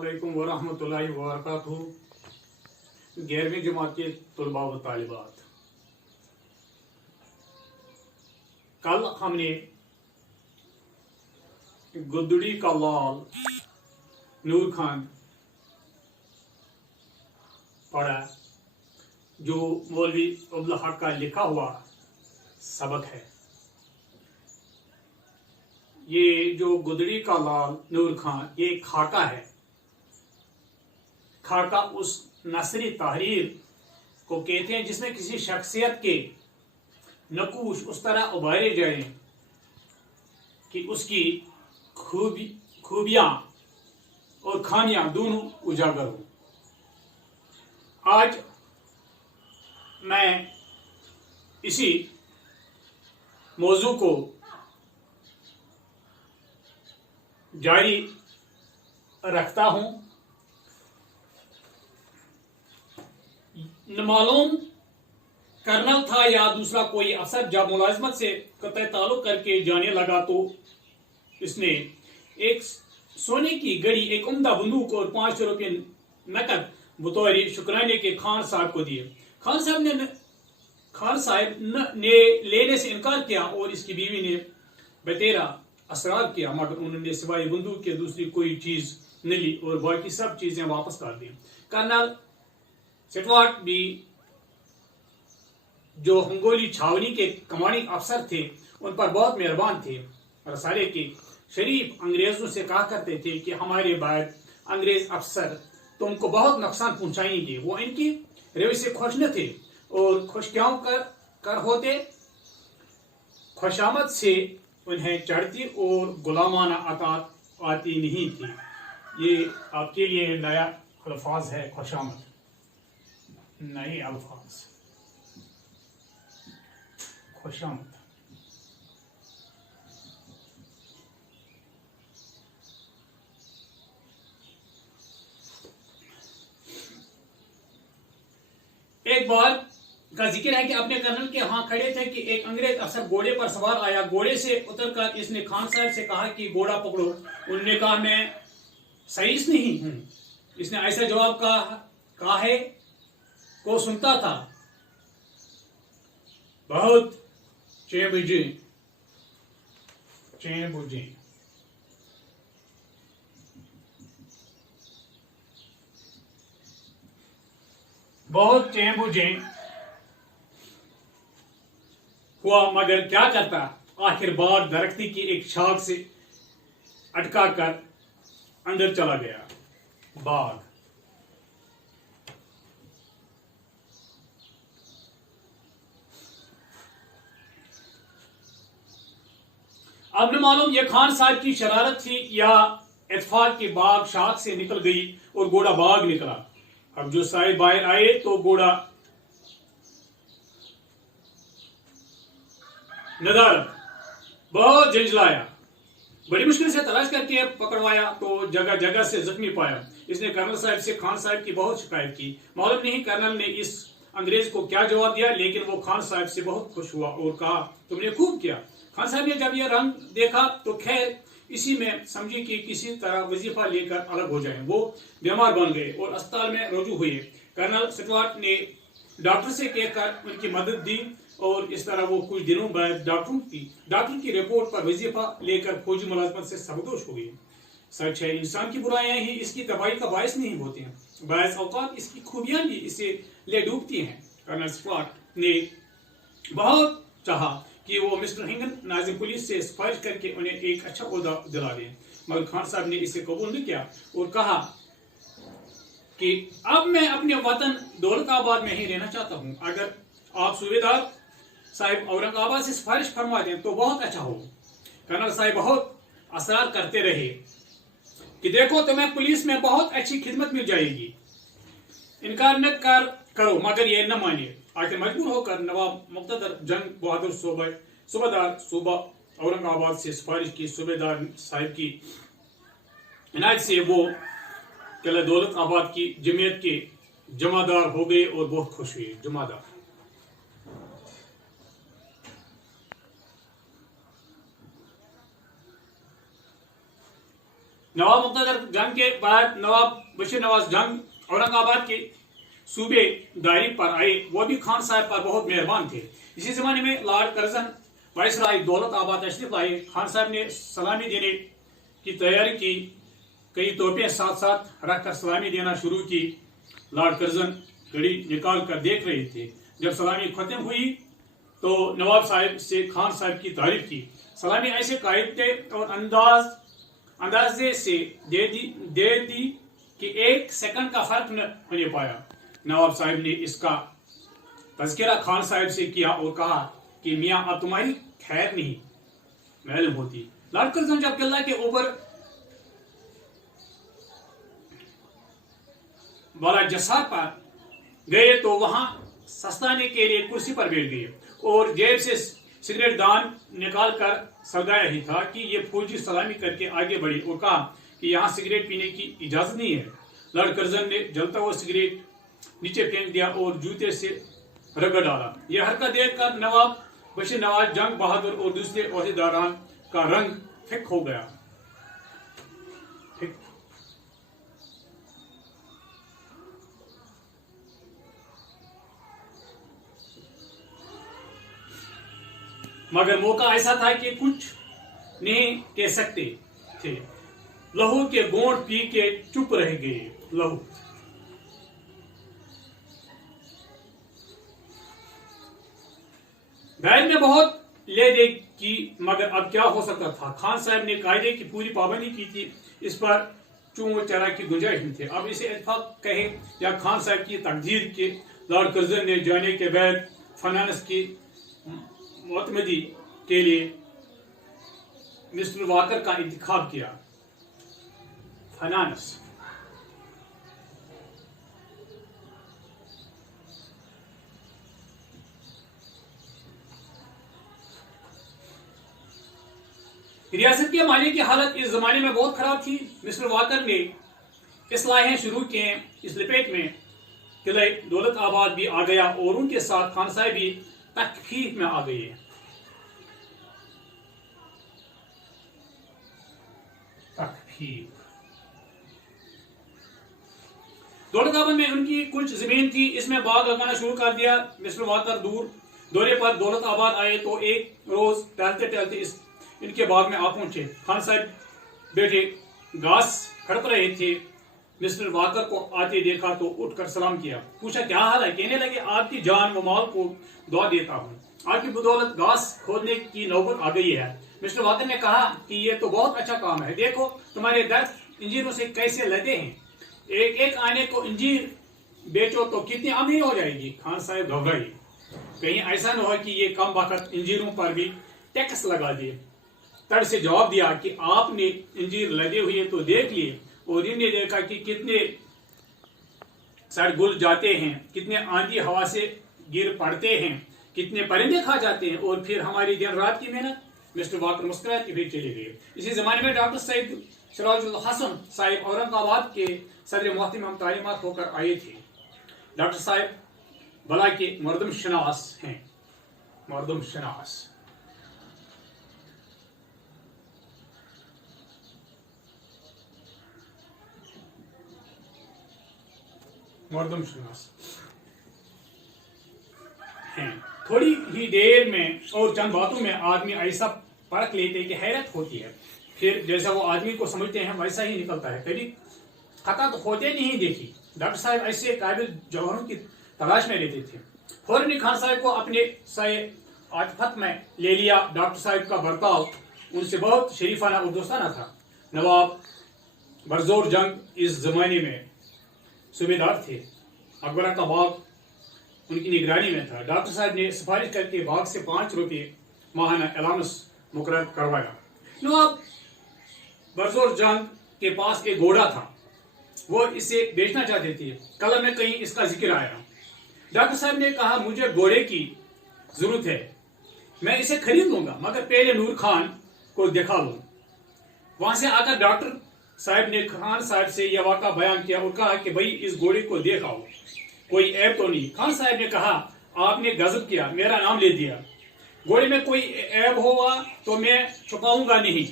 अस्सलामुअलैकुम वरहमतुल्लाहि वबरकातुहू। 11वीं जमात के तलबा व तालिबात, कल हमने गुदड़ी का लाल नूर खान पढ़ा, जो मौलवी अब्दुल हक का लिखा हुआ सबक है। ये जो गुदड़ी का लाल नूर खान, ये खाका है। खाका उस नसरी तहरीर को कहते हैं जिसमें किसी शख्सियत के नकूश उस तरह उभारे जाए कि उसकी खूबियां और खामियां दोनों उजागर हो। आज मैं इसी मौजू को जारी रखता हूं। न मालूम कर्नल था या दूसरा कोई अफसर, जब मुलाजमत से कतई ताल्लुक करके जाने लगा तो इसने एक सोने की घड़ी, एक उम्दा बंदूक और 500 रुपये नकद बतौर शुक्राने के खान साहब को दिए। खान साहब ने लेने से इनकार किया और इसकी बीवी ने बतेरा असरार किया, मगर उन्होंने सिवाय बंदूक के दूसरी कोई चीज न ली और बाकी सब चीजें वापस कर दी। कर्नल सेटवार्ट भी, जो हंगोली छावनी के कमांडिंग अफसर थे, उन पर बहुत मेहरबान थे और सारे के शरीफ अंग्रेजों से कहा करते थे कि हमारे बाद अंग्रेज अफसर तुमको बहुत नुकसान पहुंचाएंगे। वो इनकी रवैये से खुश न थे और खुश क्यों कर होते, खुशामद से उन्हें चढ़ती और गुलामाना अतात आती नहीं थी। ये आपके लिए नया अल्फाज है, खुशामद, नए अल्फाज, खुशामद। एक बार का जिक्र है कि अपने कर्नल के वहां खड़े थे कि एक अंग्रेज अफसर घोड़े पर सवार आया। घोड़े से उतरकर इसने खान साहब से कहा कि घोड़ा पकड़ो। उन्होंने कहा मैं सही नहीं हूं। इसने ऐसा जवाब कहा है को सुनता था, बहुत चैन बुझे, बहुत चैन बुझे हुआ, मगर क्या करता। आखिर बार दरख्ती की एक शाख से अटका कर अंदर चला गया। बाघ अब न मालूम यह खान साहब की शरारत थी या इत्तेफाक के बाघ शाख से निकल गई और घोड़ा बाघ निकला। अब जो साहिब बाहर आए तो घोड़ा नदारत बहुत झंझलाया, बड़ी मुश्किल से तलाश करके पकड़वाया तो जगह जगह से जख्मी पाया। इसने कर्नल साहब से खान साहब की बहुत शिकायत की। मालूम नहीं कर्नल ने इस अंग्रेज को क्या जवाब दिया, लेकिन वो खान साहब से बहुत खुश हुआ और कहा तुमने खूब किया। खान साहब ने जब यह रंग देखा तो खैर इसी में समझी कि किसी तरह वजीफा लेकर अलग हो जाएं। वो बीमार बन गए और अस्पताल में रुजू हुए। कर्नल सेटवार्ट ने डॉक्टर से कहकर उनकी मदद दी और इस तरह वो कुछ दिनों बाद डॉक्टर की रिपोर्ट पर वजीफा लेकर फौजी मुलाजमत से सबदोश हो गई। सच है, इंसान की बुराइयां ही इसकी तबाही का बायस नहीं होती हैं, बायस औकात इसकी खूबियां भी इसे ले डूबती हैं। कर्नल सेटवार्ट ने बहुत चाहा कि वो मिस्टर हिंगन नाजिम पुलिस से सिफारिश करके उन्हें एक अच्छा ओहदा दिला दें, मगर खान साहब ने इसे कबूल नहीं किया और कहा कि अब मैं अपने वतन दौलताबाद में ही रहना चाहता हूं। अगर आप सूबेदार साहिब औरंगाबाद से सिफारिश फरमा दें तो बहुत अच्छा हो। कर्नल साहिब बहुत असरार करते रहे कि देखो तुम्हें पुलिस में बहुत अच्छी खिदमत मिल जाएगी, इनकार न करो, मगर ये न माने। आखिर मजबूर होकर नवाब मुक्तदर जंग बहादुर सूबेदार सूबा औरंगाबाद से सिफारिश की। सूबेदार साहिब की इनायत से वो किला दौलताबाद की जमीयत के जमादार हो गए और बहुत खुश हुए। जमादार नवाब मुक्तादर जंग के बाद नवाब बशीर नवाज जंग औरंगाबाद के सूबेदारी पर आए, वो भी खान साहब पर बहुत मेहरबान थे। इसी जमाने में लॉर्ड कर्जन वायसराय दौलताबाद तशरीफ लाए। खान साहब ने सलामी देने की तैयारी की, कई तोपें साथ साथ रखकर सलामी देना शुरू की। लॉर्ड कर्जन घड़ी निकाल कर देख रहे थे। जब सलामी खत्म हुई तो नवाब साहब से खान साहब की तारीफ की। सलामी ऐसे कायदे और अंदाजे से दे दी कि 1 सेकंड का फर्क न होने पाया। नवाब साहब ने इसका तज़किरा खान साहब से किया और कहा कि मियाँ अब तुम्हारी खैर नहीं मालूम होती। लॉर्ड कर्जन जब किला के ऊपर वाला जसार पर गए तो वहां सस्ताने के लिए कुर्सी पर बैठ गए और जेब से सिगरेट दान निकाल कर सलगाया ही था कि ये फौजी सलामी करके आगे बढ़े और कहा कि यहाँ सिगरेट पीने की इजाजत नहीं है। लॉर्ड कर्जन ने जलता हुआ सिगरेट नीचे फेंक दिया और जूते से रगड़ डाला। यह हरकत देखकर नवाब बशीर नवाज जंग बहादुर और दूसरे ओहदेदारान का रंग फिक हो गया। मगर मौका ऐसा था कि कुछ नहीं कह सकते थे। लहू के गोंड पी के चुप रह गए। लहू बैग ने बहुत ले दे की, मगर अब क्या हो सकता था। खान साहब ने कायदे की पूरी पाबंदी की थी, इस पर चूं चरा की गुंजाइश नहीं थी। अब इसे इत्तेफाक कहे या खान साहब की तकदीर के लॉर्ड कर्जन ने जाने के बाद फाइनेंस की मुतमदी के लिए मिस्टर वाकर का इंतखाब किया। फाइनेंस रियासत के माली की हालत इस जमाने में बहुत खराब थी। मिस्टर वाकर ने इस्लाहें शुरू किए। इस लिपेट में किले दौलताबाद भी आ गया और उनके साथ खान साहब भी तकलीफ में आ गए। दौलताबाद में उनकी कुछ जमीन थी, इसमें बाग लगाना शुरू कर दिया। मिस्टर वाकर दौरे पर दौलताबाद आए तो एक रोज टहलते टहलते इनके बाग में आ पहुंचे। खान साहब बेटे घास खड़प रहे थे। मिस्टर वाकर को आते देखा तो उठकर सलाम किया, पूछा क्या हाल है। कहने लगे आपकी जान व माल को दुआ देता हूँ, आपकी बदौलत घास खोदने की नौबत आ गई है। मिस्टर वाकर ने कहा कि ये तो बहुत अच्छा काम है, देखो तुम्हारे 10 इंजीरों से कैसे लदे हैं, एक एक आने को इंजीर बेचो तो कितनी अमीर हो जाएगी। खान साहब घबराए, कहीं ऐसा न हो कि ये कम वक्त इंजीरों पर भी टैक्स लगा दिए। तड़ से जवाब दिया कि आपने इंजीर लदे हुए तो देख लिए और इनने देखा कि कितने सड़ गुल जाते हैं, कितने आंधी हवा से गिर पड़ते हैं, कितने परिंदे खा जाते हैं और फिर हमारी दिन रात की मेहनत। मिस्टर वाकर मुस्कुराए के फिर चले गए। इसी जमाने में डॉक्टर सईद सिराजुल हसन साहिब औरंगाबाद के सदर मोहतरम तालीमात होकर आए थे। डॉक्टर साहब भला के मर्दम शनास हैं, मर्दम शनास। मर्दम शनास हैं। थोड़ी ही देर में और चंद बातों में आदमी ऐसा परख लेते कि हैरत होती है, फिर जैसा वो आदमी को समझते हैं वैसा ही निकलता है। कभी खता तो होते नहीं देखी। डॉक्टर साहब ऐसे काबिल जौहरों की तलाश में रहते थे। फौरन खान साहब को अपने साए आतिफत में ले लिया। डॉक्टर साहब का बर्ताव उनसे बहुत शरीफाना और दोस्ताना था। नवाब बरजोर जंग इस जमाने में सूबेदार थे। अकबरा का बाग उनकी निगरानी में था। डॉक्टर साहब ने सिफारिश करके बाग से 5 रुपये माहाना अलाउंस मुकर्रर करवाया। नवाब बरजोर जंग के पास एक घोड़ा था, वो इसे बेचना चाहते थे। कलम में कहीं इसका जिक्र आया। डॉक्टर साहब ने कहा मुझे घोड़े की जरूरत है, मैं इसे खरीद लूंगा, मगर पहले नूर खान को दिखा लूं। वहां से आकर डॉक्टर साहब ने खान साहब से यह वाक़ा बयान किया और कहा कि भाई इस घोड़े को देखाओ, कोई ऐब तो नहीं। खान साहब ने कहा आपने गजब किया, मेरा नाम ले दिया, घोड़े में कोई ऐब होगा तो मैं छुपाऊंगा नहीं।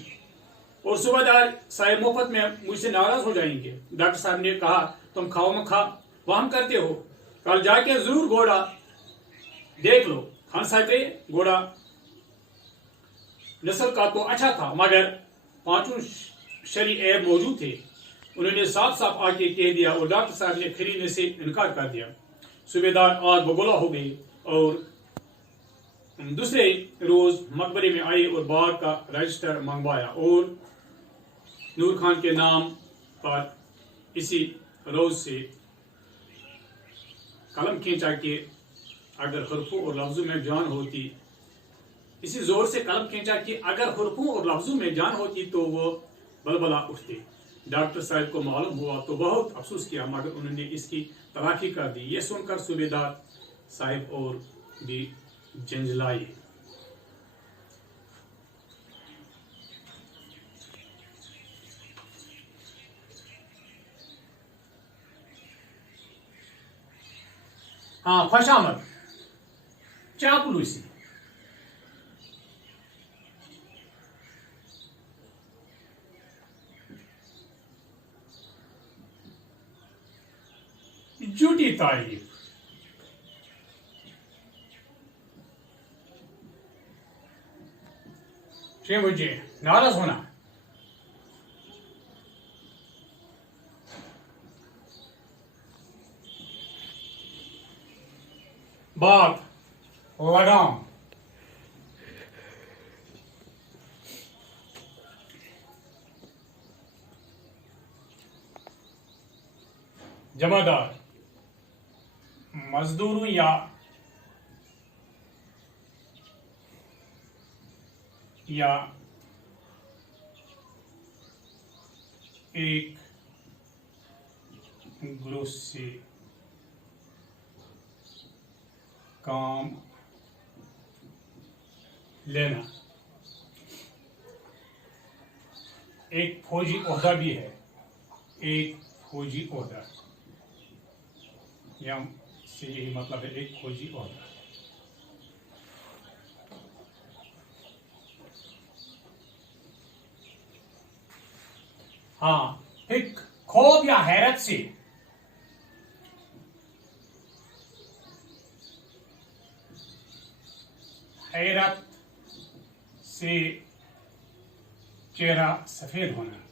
और सूबेदार साहब मुफ्त में मुझसे नाराज हो जाएंगे। डॉक्टर साहब ने कहा, तुम खाओ में खा वहम करते हो, कल जाके जरूर घोड़ा देख लो। खान साहब घोड़ा नस्ल का तो अच्छा था, मगर 5 शरी ऐब मौजूद थे। उन्होंने साफ साफ आके कह दिया और डॉक्टर साहब ने खरीदने से इनकार कर दिया। सूबेदार आग बगोला हो गए और दूसरे रोज मकबरे में आए और बाग का रजिस्टर मंगवाया और नूर खान के नाम पर इसी रोज से कलम खींचा कि अगर हरफों और लफ्जों में जान होती, इसी जोर से कलम खींचा कि अगर हरफों और लफ्जों में जान होती तो वो बलबला उठते। डॉक्टर साहब को मालूम हुआ तो बहुत अफसोस किया, मगर उन्होंने इसकी तलाखी कर दी। ये सुनकर सूबेदार साहब और भी जंजलाए। हाँ, खुश आमद चापलूसी। झूठी तारीफ। मुझे नाराज होना। बात लगाम। जमादार मजदूरों या एक ग्रुप से काम लेना। एक फौजी ओहदा भी है, एक फौजी ओहदा, या से यही मतलब है, एक फौजी ओहदा। हाँ, एक खौफ या हैरत से, हैरत से चेहरा सफेद होना।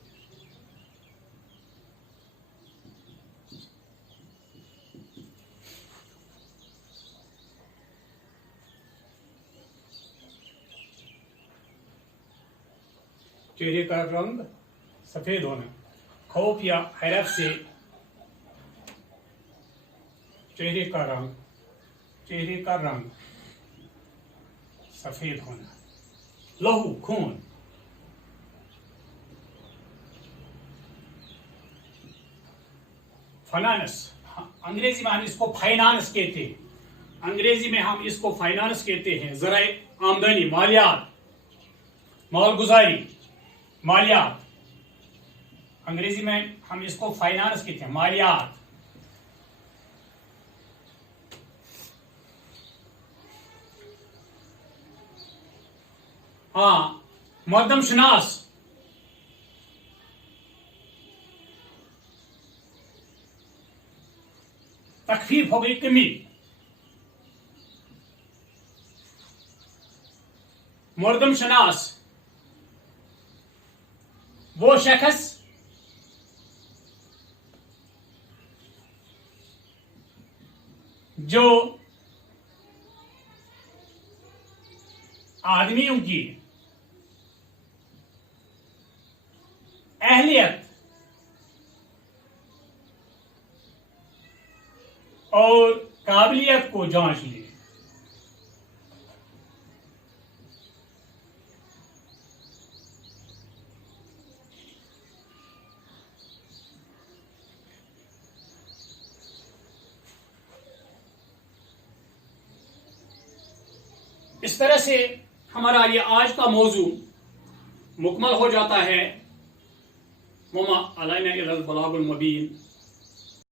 चेहरे का रंग सफेद होना, खौफ या हैरत से चेहरे का रंग सफेद होना। लहू, खून। फाइनेंस, अंग्रेजी में हम इसको फाइनेंस कहते हैं। अंग्रेजी में हम इसको फाइनेंस कहते हैं। ज़राए आमदनी, मालियात, मालगुजारी, मालियात। अंग्रेजी में हम इसको फाइनेंस कहते हैं, मालियात। हाँ, मर्दम शनास, तकफीफ हो गई, कमी। मर्दम शनास वो शख्स जो आदमियों की अहलियत और काबिलियत को जांच ले। इस तरह से हमारा ये आज का मौजू मुकम्मल हो जाता है। वमा अलैना इल्लल बलागुल मुबीन।